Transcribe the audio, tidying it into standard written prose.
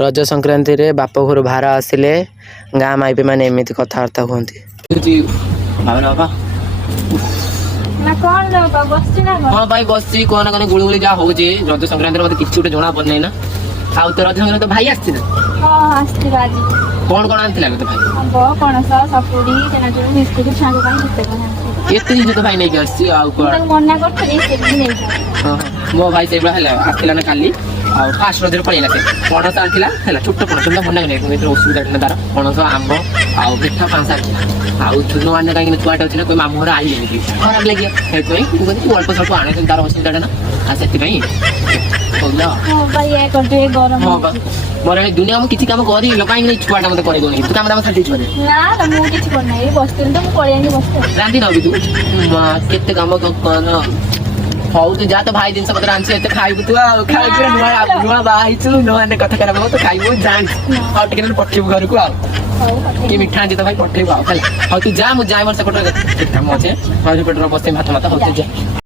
रज संक्रांति रे बाप घर भार आसिले गाँ माइपे मैंने एमती कथबार्ता कहती हाँ भाई बस कौन कौन गुड़गुड़ी जहाँ हो रज संक्रांति मत कि गोटे जना पड़ना ना आउ तो रज संक्रांति भाई आसती कौन कौन आनी तो भाई केते जिनिस तो भाई नहीं आसी मो भाई से आसला ना काली फास्ट रज पड़ेगा से पणस आना छोट पणस मन नहीं असुविधा तार पणस आंब आउ मिठा पांच आउ चुन आने कहीं छुआटे अच्छे कोई मामू घर आइले खराब लगे तू अल्प स्वल्प आने तार असुविधा ना से मोर दुनिया में किसी काम कर कहीं छुआटा मत कर तू काम छाड़ी रांधि नबी तू केते काम हौ तू जा तो भाई जिन पत्र आनी खाइबू तू खाई नुआ बाहु नुआ कथा खराब हो तो खाइबू जान टे पठेबू घर को कि मिठा आनी तो भाई पठेबू हाँ तू जा मुझे जाए मोर सेपटे काम अच्छे पेटर बस भात माता हो जा।